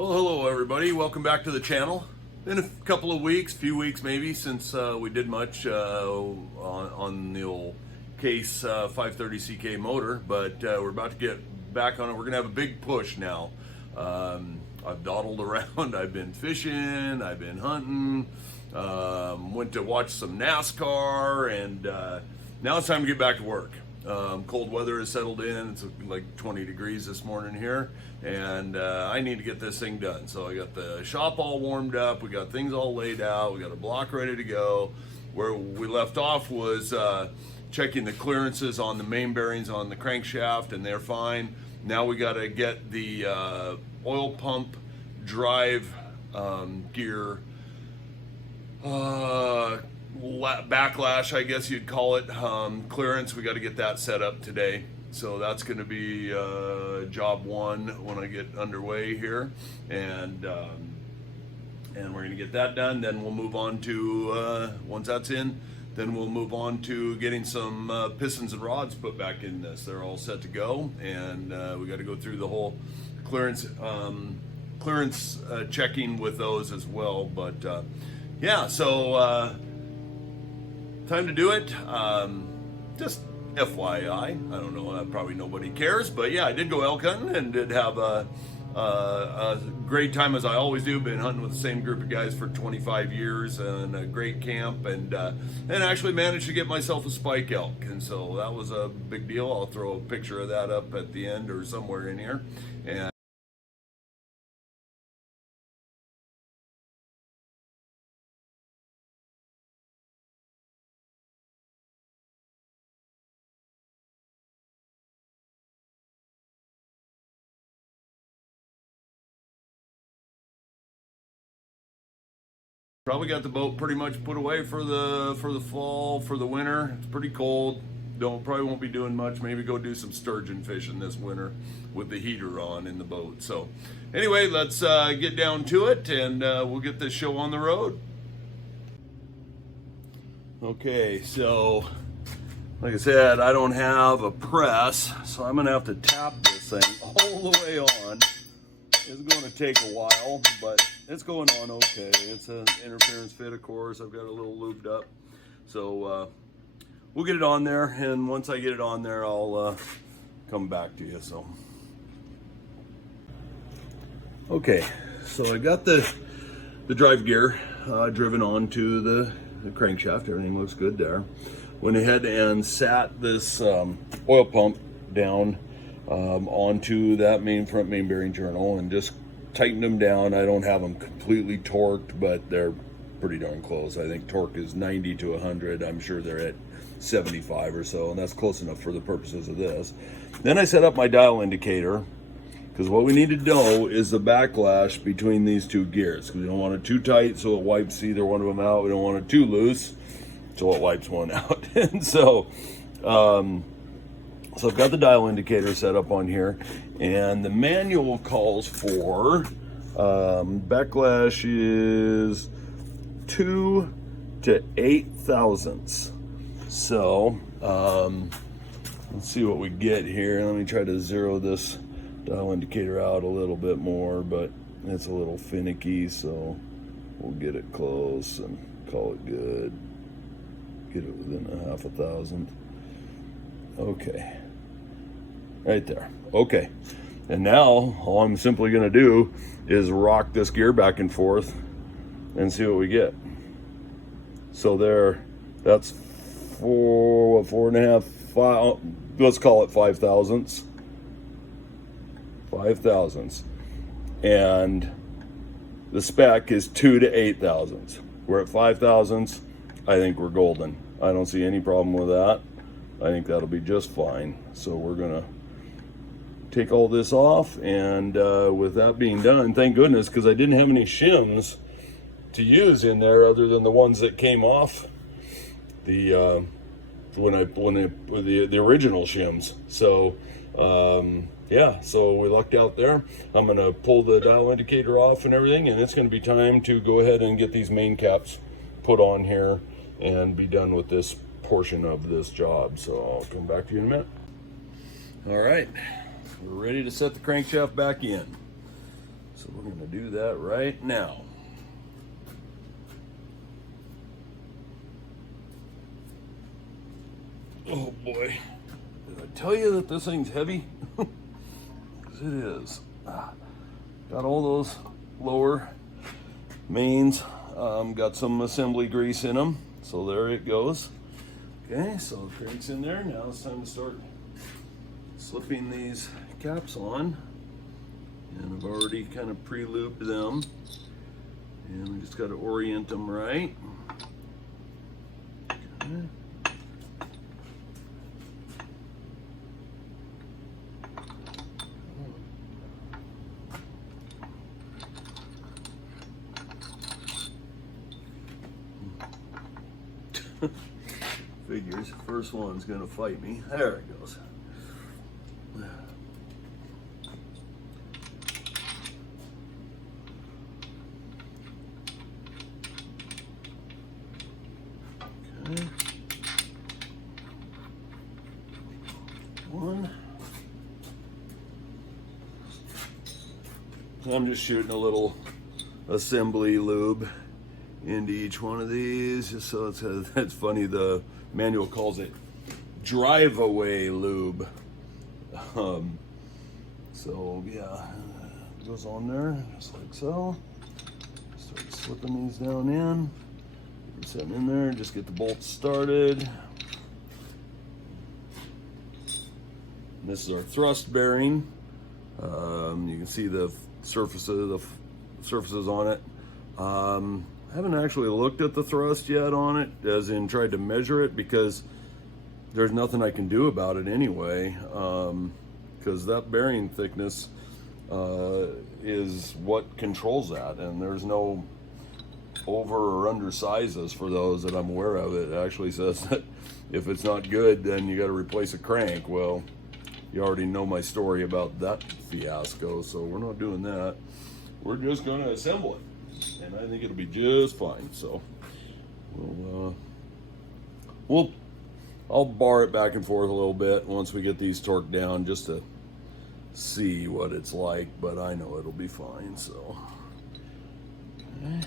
Well, hello everybody. Welcome back to the channel. Been a couple of weeks, few weeks maybe, since we did much on the old Case 530CK motor, but we're about to get back on it. We're gonna have a big push now. I've dawdled around. I've been fishing. I've been hunting. Went to watch some NASCAR, and now it's time to get back to work. Cold weather has settled in. It's like 20 degrees this morning here, and I need to get this thing done. So I got the shop all warmed up. We got things all laid out. We got a block ready to go. Where we left off was checking the clearances on the main bearings on the crankshaft, and they're fine. Now we got to get the oil pump drive gear backlash, I guess you'd call it, clearance. We got to get that set up today, so that's going to be job one when I get underway here, and we're going to get that done. Then we'll move on to once that's in, then we'll move on to getting some pistons and rods put back in this. They're all set to go, and we got to go through the whole clearance checking with those as well. But yeah, so time to do it. Just FYI, I don't know, probably nobody cares, but yeah, I did go elk hunting and did have a great time, as I always do. Been hunting with the same group of guys for 25 years, and a great camp, and actually managed to get myself a spike elk, and so that was a big deal. I'll throw a picture of that up at the end or somewhere in here. And probably got the boat pretty much put away for the fall, for the winter. It's pretty cold. Probably won't be doing much. Maybe go do some sturgeon fishing this winter with the heater on in the boat. So anyway, let's get down to it, and we'll get this show on the road. Okay, so like I said, I don't have a press, so I'm gonna have to tap this thing all the way on. It's going to take a while, but it's going on okay. It's an interference fit, of course. I've got a little lubed up. So we'll get it on there, and once I get it on there, I'll come back to you. So okay, so I got the drive gear driven onto the crankshaft. Everything looks good there. Went ahead and sat this oil pump down onto that front main bearing journal, and just tightened them down. I don't have them completely torqued, but they're pretty darn close. I think torque is 90 to 100. I'm sure they're at 75 or so, and that's close enough for the purposes of this. Then I set up my dial indicator, because what we need to know is the backlash between these two gears, because we don't want it too tight so it wipes either one of them out. We don't want it too loose so it wipes one out. And so so I've got the dial indicator set up on here, and the manual calls for backlash is 2 to 8 thousandths. So let's see what we get here. Let me try to zero this dial indicator out a little bit more, but it's a little finicky, so we'll get it close and call it good. Get it within a half a thousandth. Okay, right there. Okay, and now all I'm simply going to do is rock this gear back and forth and see what we get. So there, that's four and a half, five, let's call it 5 thousandths. 5 thousandths, and the spec is 2 to 8 thousandths. We're at 5 thousandths. I think we're golden. I don't see any problem with that. I think that'll be just fine. So we're gonna take all this off, and with that being done, thank goodness, because I didn't have any shims to use in there other than the ones that came off the the original shims. So yeah, so we lucked out there. I'm gonna pull the dial indicator off and everything, and it's gonna be time to go ahead and get these main caps put on here and be done with this portion of this job. So I'll come back to you in a minute. All right, we're ready to set the crankshaft back in. So we're going to do that right now. Oh boy. Did I tell you that this thing's heavy? Because it is. Got all those lower mains. Got some assembly grease in them. So there it goes. Okay, so the crank's in there. Now it's time to start slipping these caps on. And I've already kind of pre-lubed them. And we just got to orient them right. Okay. Figures, first one's gonna fight me. There it goes. Okay. One. I'm just shooting a little assembly lube into each one of these, just so it's funny, the manual calls it drive away lube. So yeah, it goes on there just like so. Start slipping these down in, set them in there, just get the bolts started. And this is our thrust bearing. You can see the surfaces on it. I haven't actually looked at the thrust yet on it, as in tried to measure it, because there's nothing I can do about it anyway, because that bearing thickness is what controls that, and there's no over or under sizes for those that I'm aware of. It actually says that if it's not good, then you got to replace a crank. Well, you already know my story about that fiasco, so we're not doing that. We're just going to assemble it. And I think it'll be just fine. So I'll bar it back and forth a little bit once we get these torqued down, just to see what it's like, but I know it'll be fine. So okay.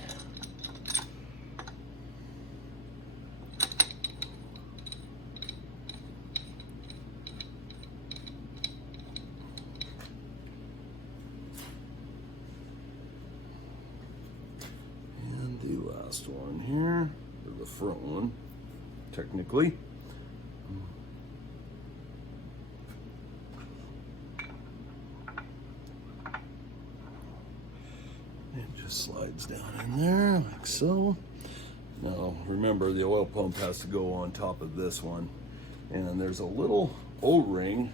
The last one here, or the front one, technically. It just slides down in there like so. Now remember, the oil pump has to go on top of this one, and there's a little O-ring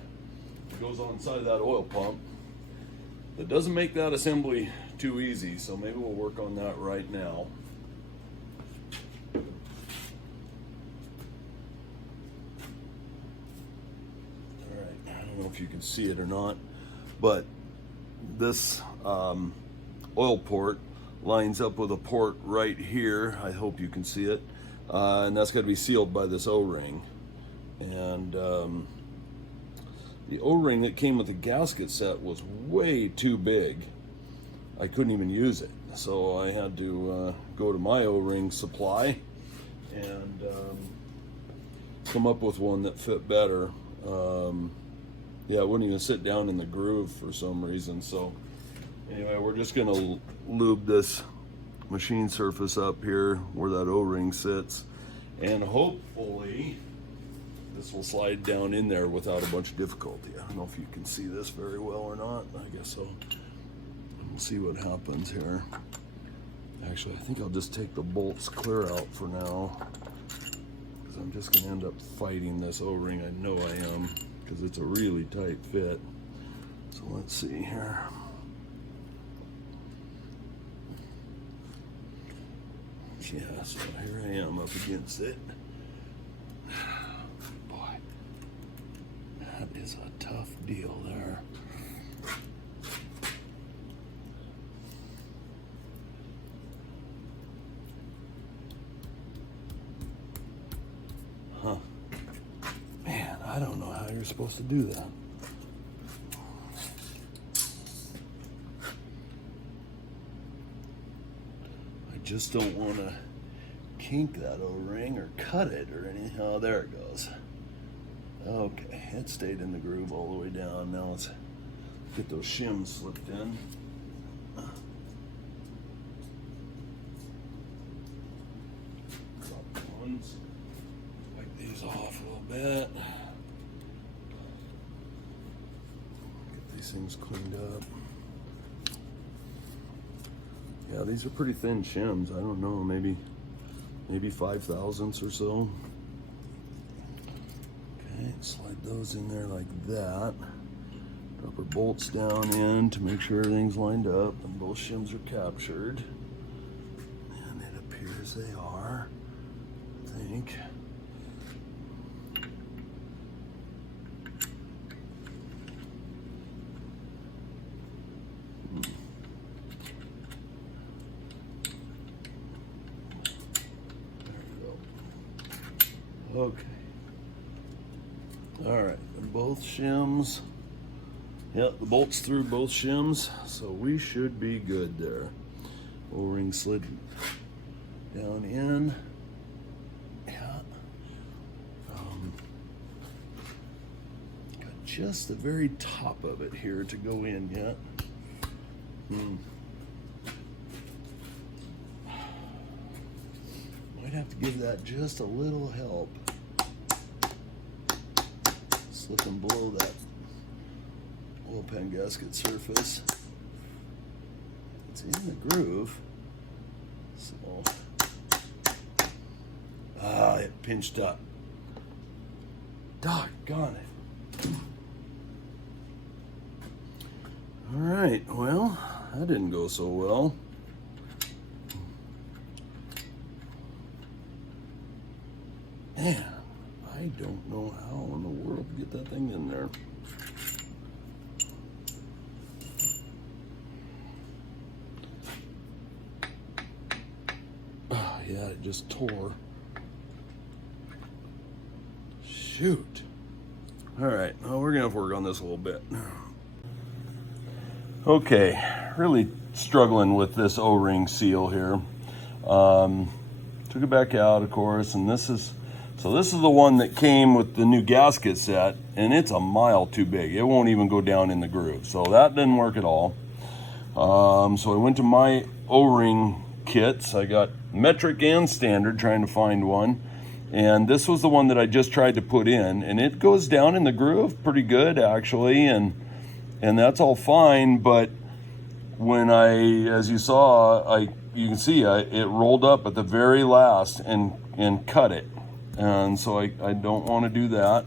that goes on inside of that oil pump that doesn't make that assembly too easy, so maybe we'll work on that right now. Alright, I don't know if you can see it or not, but this oil port lines up with a port right here. I hope you can see it, and that's got to be sealed by this O-ring. And the O-ring that came with the gasket set was way too big. I couldn't even use it, so I had to go to my O-ring supply and come up with one that fit better. Yeah, it wouldn't even sit down in the groove for some reason. So anyway, we're just gonna lube this machine surface up here where that O-ring sits, and hopefully this will slide down in there without a bunch of difficulty. I don't know if you can see this very well or not. I guess so. We'll see what happens here. Actually, I think I'll just take the bolts clear out for now, because I'm just going to end up fighting this O-ring. I know I am, because it's a really tight fit. So let's see here. Yeah, so here I am up against it. Boy, that is a tough deal there. Huh. Man, I don't know how you're supposed to do that. just don't want to kink that O-ring or cut it or anything. Oh, there it goes. Okay, it stayed in the groove all the way down. Now let's get those shims slipped in. Drop the ones. Wipe these off a little bit. Get these things cleaned up. Yeah, these are pretty thin shims. I don't know, maybe 5 thousandths or so. Okay, slide those in there like that. Drop our bolts down in to make sure everything's lined up and both shims are captured. And it appears they are, I think. Okay. All right, and both shims. Yep, the bolt's through both shims, so we should be good there. O-ring slid down in. Yeah. Got just the very top of it here to go in yet. Might have to give that just a little help. Slipping below that oil pan gasket surface. It's in the groove. So, it pinched up. Doggone it. All right, well, that didn't go so well. Man, I don't know how in the world to get that thing in there. Oh, yeah, it just tore. Shoot. All right, well, we're gonna have to work on this a little bit. Okay, really struggling with this O-ring seal here. Took it back out, of course, and this is the one that came with the new gasket set, and it's a mile too big. It won't even go down in the groove, so that didn't work at all. So I went to my O-ring kits. I got metric and standard, trying to find one, and this was the one that I just tried to put in, and it goes down in the groove pretty good, actually, and that's all fine. But when as you saw, you can see it rolled up at the very last and cut it. And so I don't want to do that.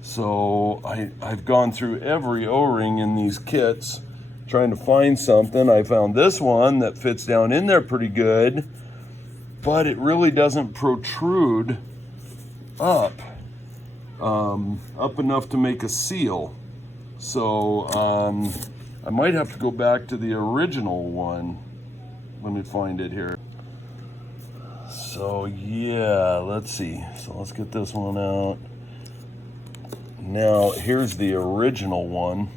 So I've gone through every O-ring in these kits trying to find something. I found this one that fits down in there pretty good, but it really doesn't protrude up enough to make a seal. So I might have to go back to the original one. Let me find it here. So yeah, let's see. So let's get this one out. Now here's the original one,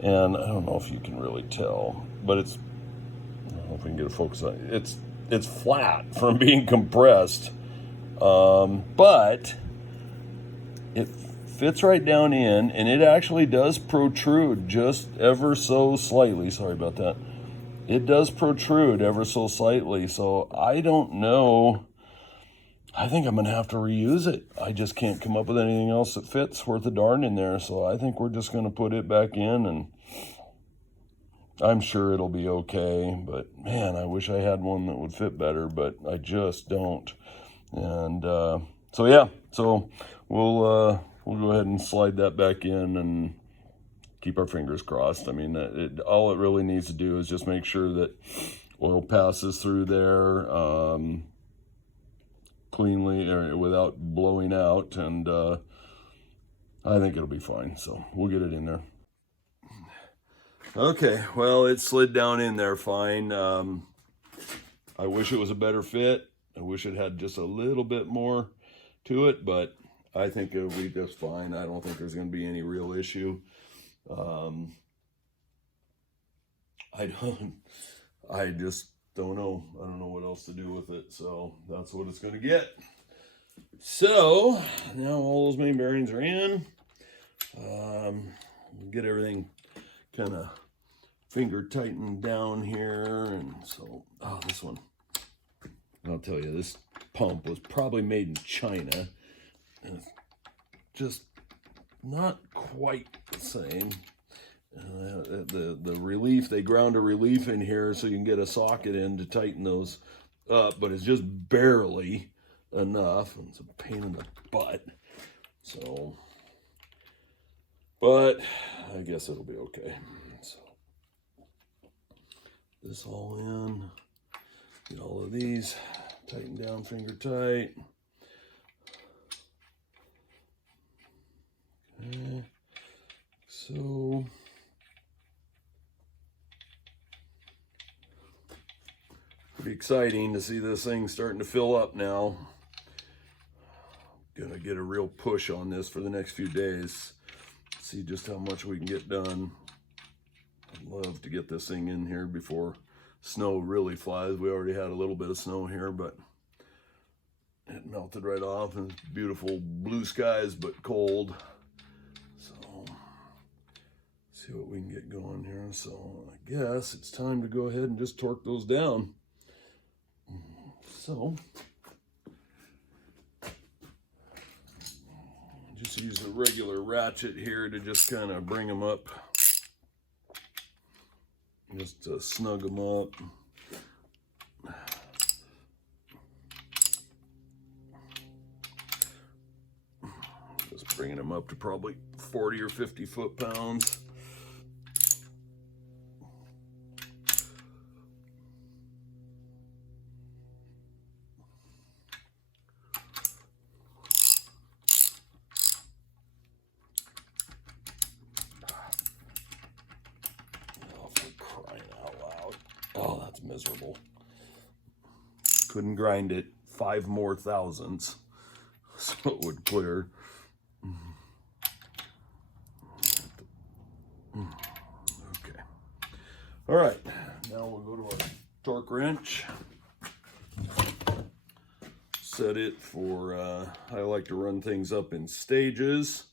and I don't know if you can really tell, but I don't know if we can get a focus on it. It's flat from being compressed, but it fits right down in, and it actually does protrude just ever so slightly. Sorry about that. It does protrude ever so slightly, so I don't know. I think I'm going to have to reuse it. I just can't come up with anything else that fits worth a darn in there, so I think we're just going to put it back in, and I'm sure it'll be okay. But man, I wish I had one that would fit better, but I just don't. And so yeah, so we'll go ahead and slide that back in and keep our fingers crossed. I mean, all it really needs to do is just make sure that oil passes through there cleanly or without blowing out, and I think it'll be fine. So we'll get it in there. Okay, well, it slid down in there fine. I wish it was a better fit. I wish it had just a little bit more to it, but I think it'll be just fine. I don't think there's going to be any real issue. don't know. I don't know what else to do with it. So that's what it's going to get. So now all those main bearings are in. Get everything kind of finger tightened down here. And so, oh, this one, I'll tell you, this pump was probably made in China. And it's just not quite the same. The relief, they ground a relief in here so you can get a socket in to tighten those up, but it's just barely enough, and it's a pain in the butt. So, but I guess it'll be okay. So this all in, get all of these tightened down, finger tight. Okay, so pretty exciting to see this thing starting to fill up now. Gonna get a real push on this for the next few days. See just how much we can get done. I'd love to get this thing in here before snow really flies. We already had a little bit of snow here, but it melted right off, and it's beautiful blue skies, but cold. So, see what we can get going here. So I guess it's time to go ahead and just torque those down. So, just use the regular ratchet here to just kind of bring them up. Just to snug them up. Just bringing them up to probably 40 or 50 foot-pounds. Oh, that's miserable. Couldn't grind it 5 more thousandths so it would clear. Okay. All right. Now we'll go to our torque wrench. Set it for, I like to run things up in stages.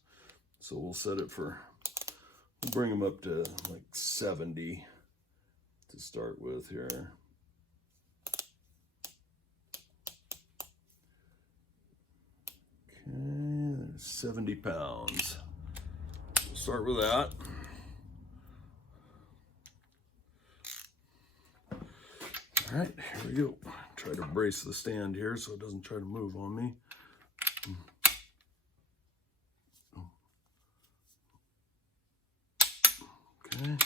So we'll set it for, we'll bring them up to like 70. To start with here. Okay, there's 70 pounds. We'll start with that. All right, here we go. Try to brace the stand here so it doesn't try to move on me. Okay.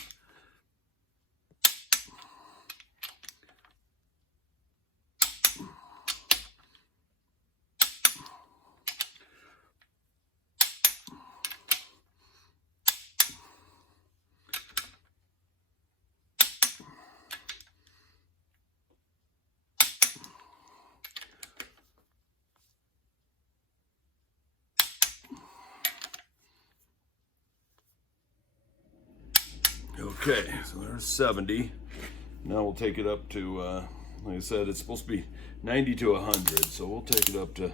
Okay, so there's 70. Now we'll take it up to, like I said, it's supposed to be 90 to 100, so we'll take it up to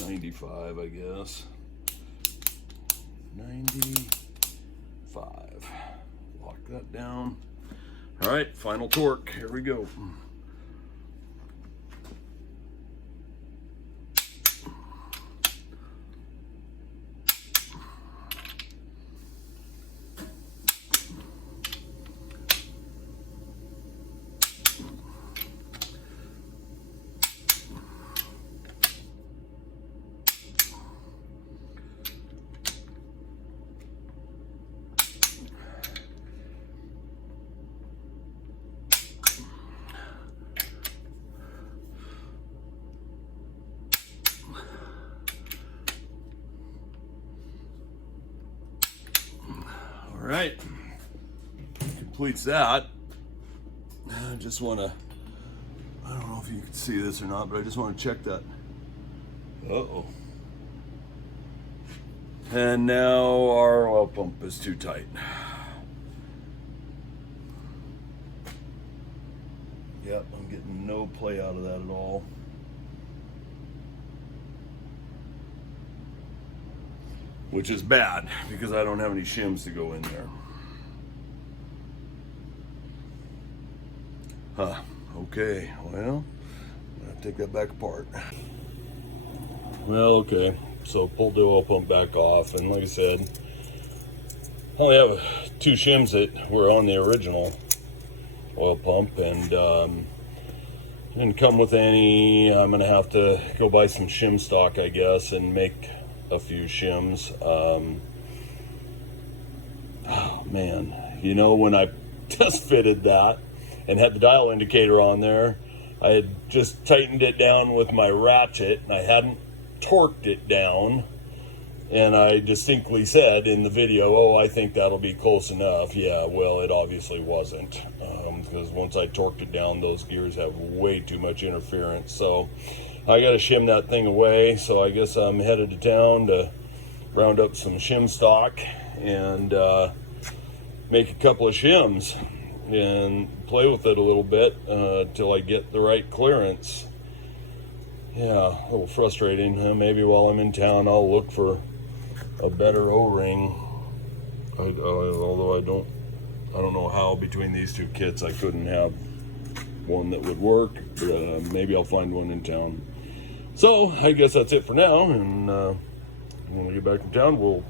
95, I guess. 95. Lock that down. All right, final torque. Here we go. All right, completes that. I just want to, I don't know if you can see this or not, but I just want to check that. Uh-oh. And now our oil pump is too tight. Yep, I'm getting no play out of that at all. Which is bad because I don't have any shims to go in there. Huh, okay, well, I'll take that back apart. Well, okay, so pulled the oil pump back off, and like I said, I only have 2 shims that were on the original oil pump, and didn't come with any. I'm gonna have to go buy some shim stock, I guess, and make a few shims. Oh man, you know, when I test fitted that and had the dial indicator on there, I had just tightened it down with my ratchet and I hadn't torqued it down, and I distinctly said in the video, oh, I think that'll be close enough. Yeah, well, it obviously wasn't, because once I torqued it down, those gears have way too much interference. So I got to shim that thing away. So I guess I'm headed to town to round up some shim stock and make a couple of shims and play with it a little bit till I get the right clearance. Yeah, a little frustrating. Maybe while I'm in town, I'll look for a better O-ring. Although I don't know how between these 2 kits I couldn't have one that would work, but maybe I'll find one in town. So I guess that's it for now, and when we get back in town, we'll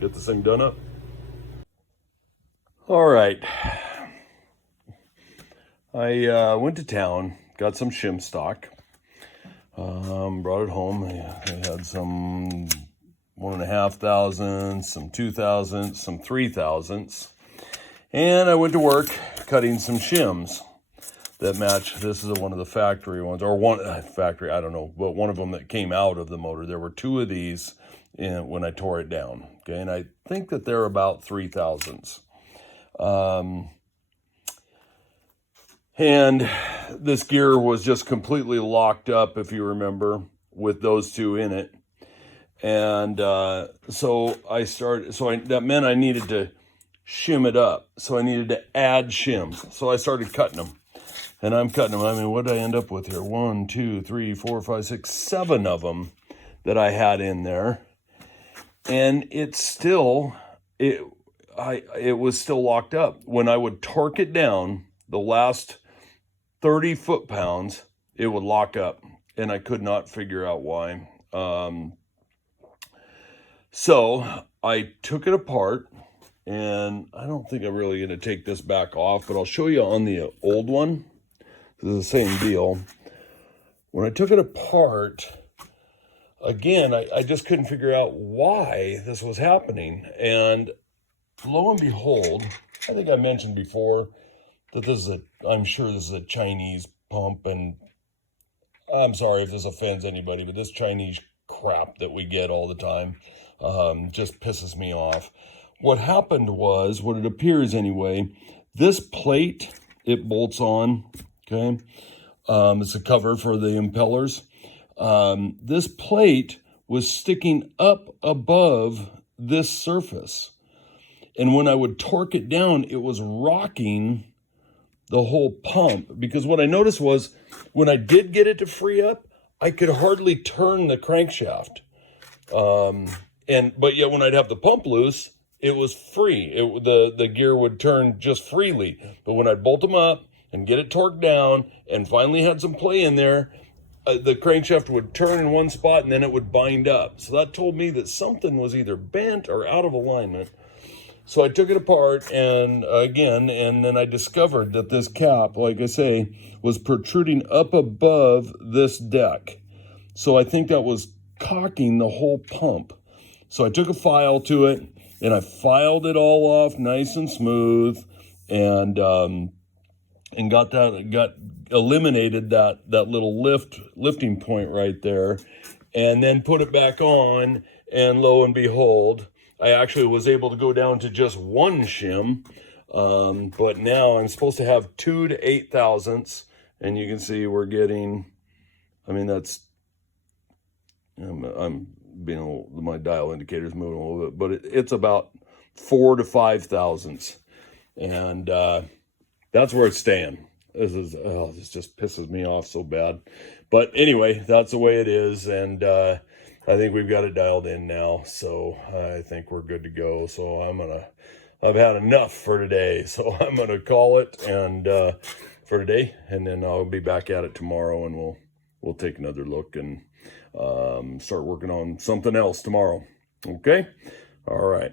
get this thing done up. All right, I went to town, got some shim stock, brought it home. I had some 1,500, some 2,000, some 3,000s, and I went to work cutting some shims that match. This is one of the factory ones, or one factory, I don't know, but one of them that came out of the motor. There were 2 of these when I tore it down, okay, and I think that they're about 3,000s. And this gear was just completely locked up, if you remember, with those 2 in it. And so that meant I needed to shim it up. So I needed to add shims. So I started cutting them. And I'm cutting them. I mean, what did I end up with here? 1, 2, 3, 4, 5, 6, 7 of them that I had in there. And it was still locked up. When I would torque it down, the last 30 foot-pounds, it would lock up. And I could not figure out why. So I took it apart, and I don't think I'm really going to take this back off, but I'll show you on the old one. This is the same deal. When I took it apart, again, I just couldn't figure out why this was happening. And lo and behold, I think I mentioned before that I'm sure this is a Chinese pump, and I'm sorry if this offends anybody, but this Chinese crap that we get all the time just pisses me off. What happened was, what it appears anyway, this plate, it bolts on, okay? It's a cover for the impellers. This plate was sticking up above this surface. And when I would torque it down, it was rocking the whole pump. Because what I noticed was, when I did get it to free up, I could hardly turn the crankshaft. But yet when I'd have the pump loose, it was free. The gear would turn just freely. But when I'd bolt them up and get it torqued down and finally had some play in there, the crankshaft would turn in one spot and then it would bind up. So that told me that something was either bent or out of alignment. So I took it apart and then I discovered that this cap, like I say, was protruding up above this deck. So I think that was cocking the whole pump. So I took a file to it and I filed it all off nice and smooth, and eliminated that little lifting point right there, and then put it back on, and lo and behold, I actually was able to go down to just 1 shim, but now I'm supposed to have 2 to 8,000ths, and you can see we're getting, I mean, that's, I'm being my dial indicator's moving a little bit, but it's about 4 to 5,000ths, and that's where it's staying. This just pisses me off so bad. But anyway, that's the way it is, and I think we've got it dialed in now, so I think we're good to go. So I've had enough for today, so I'm gonna call it and for today, and then I'll be back at it tomorrow, and we'll take another look and start working on something else tomorrow. Okay, all right.